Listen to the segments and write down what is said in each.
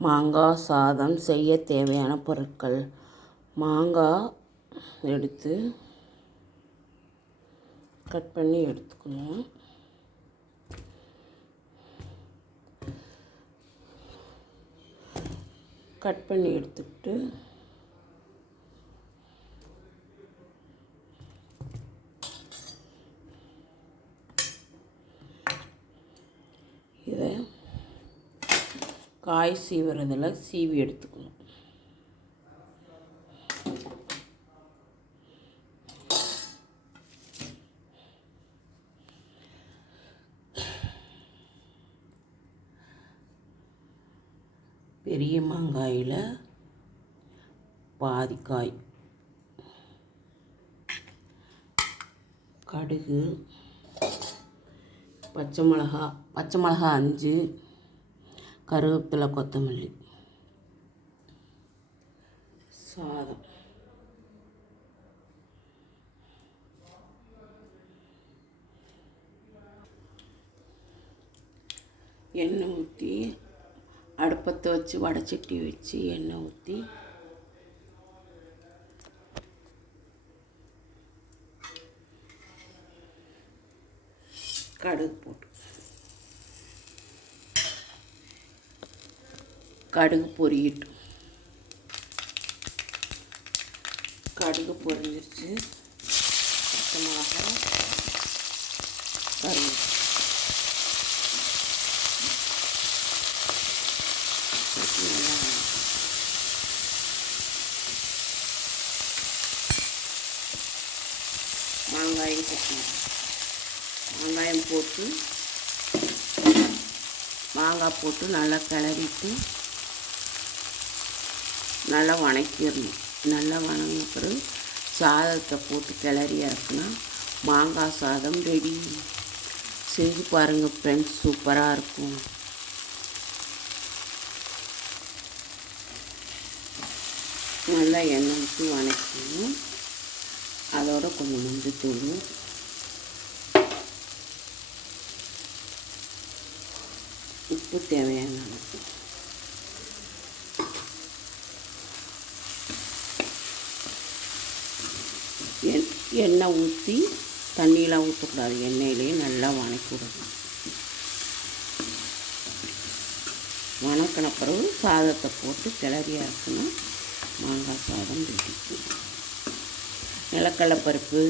மாங்காய் சாதம் செய்ய தேவையான பொருட்கள்: மாங்காய் எடுத்து கட் பண்ணி எடுத்துக்கணும். கட் பண்ணி எடுத்துக்கிட்டு இதை காய் சீவுறதில் சீவி எடுத்துக்கணும். பெரிய மாங்காயில் பாதி காய், கடுகு, பச்சை மிளகா 5, கருவேப்பிலை, கொத்தமல்லி, சாதம், எண்ணெய் ஊற்றி அடுப்பத்தை வச்சு வடைச்சட்டி வச்சு எண்ணெய் ஊற்றி கடுகு போட்டு கடுகு பொரியட்டும். கடுகு பொரிஞ்சிருச்சு. பச்சை மிளகா, கருவேப்பிலை, மாங்காயம் போட்டு மாங்காய் போட்டு நல்லா கிளறிட்டு நல்லா வணக்கிடணும். நல்லா வணங்கின பிறகு சாதத்தை போட்டு கிளறி இறக்குனா மாங்காய் சாதம் ரெடி. செஞ்சு பாருங்கள் ஃப்ரெண்ட்ஸ், சூப்பராக இருக்கும். நல்லா எண்ணெய் ஊற்றி வணக்கணும். அதோட கொஞ்சம் மஞ்சத்தூள், உப்பு தேவையான அளவு, எண்ணெய் ஊற்றி தண்ணியெலாம் ஊற்றக்கூடாது. எண்ணெயிலேயே நல்லா வணக்கி விடணும். வணக்கின பிறகு சாதத்தை போட்டு கிளறி இறக்கணும். மாங்காய் சாதம் ரெடி. நிலக்கடலை பருப்பு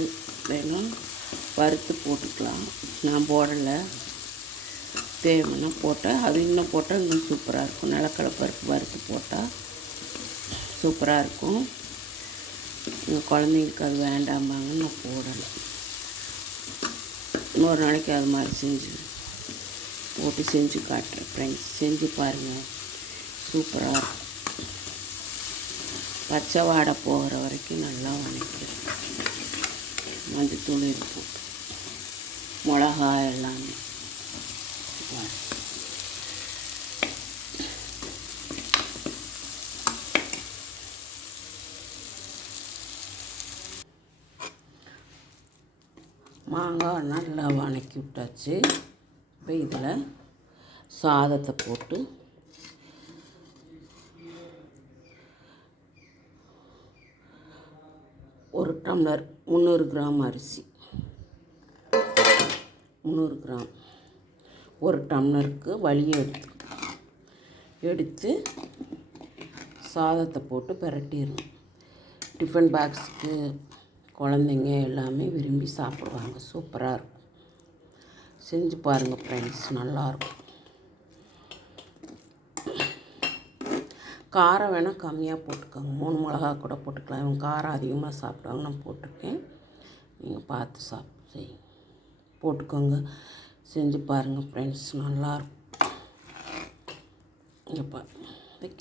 வேணும், வறுத்து போட்டுக்கலாம். நான் போடலை, தேவைன்னா போட்டால் அது இன்னும் போட்டால் இன்னும் சூப்பராக இருக்கும். நிலக்கடலை பருப்பு வறுத்து போட்டால் சூப்பராக இருக்கும். எங்கள் குழந்தைங்களுக்கு அது வேண்டாம்பாங்கன்னு நான் போடலை. இன்னொரு நாளைக்கு அது மாதிரி போட்டு செஞ்சு காட்டுறேன் ஃப்ரெண்ட்ஸ். செஞ்சு பாருங்கள், சூப்பராக இருக்கும். பச்சை வாடை போகிற வரைக்கும் நல்லா வணக்கிடும். மஞ்சத்தூள் இருக்கும், மிளகா எல்லாமே. மாங்காய் நல்லா வணக்கி விட்டாச்சு. இப்போ இதில் சாதத்தை போட்டு ஒரு டம்ளர் 300 கிராம் அரிசி, 300 கிராம் ஒரு டம்ளருக்கு வலியை எடுத்து சாதத்தை போட்டு பிரட்டிடணும். டிஃபன் பாக்ஸுக்கு குழந்தைங்க எல்லாமே விரும்பி சாப்பிடுவாங்க. சூப்பராக இருக்கும். செஞ்சு பாருங்கள் ஃப்ரெண்ட்ஸ், நல்லாயிருக்கும். காரம் வேணால் கம்மியாக போட்டுக்கோங்க. 3 மிளகா கூட போட்டுக்கலாம். இவங்க காரம் அதிகமாக சாப்பிடுவாங்க, நான் போட்டிருக்கேன். நீங்கள் பார்த்து போட்டுக்கோங்க. செஞ்சு பாருங்கள் ஃப்ரெண்ட்ஸ், நல்லாயிருக்கும். இங்கே பாருங்க,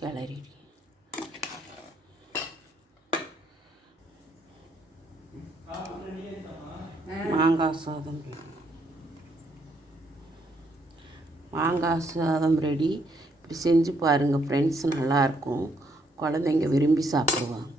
கிளறி மாங்காய் சாதம் ரெடி. இப்படி செஞ்சு பாருங்கள் ஃப்ரெண்ட்ஸ், நல்லாயிருக்கும். குழந்தைங்க விரும்பி சாப்பிடுவாங்க.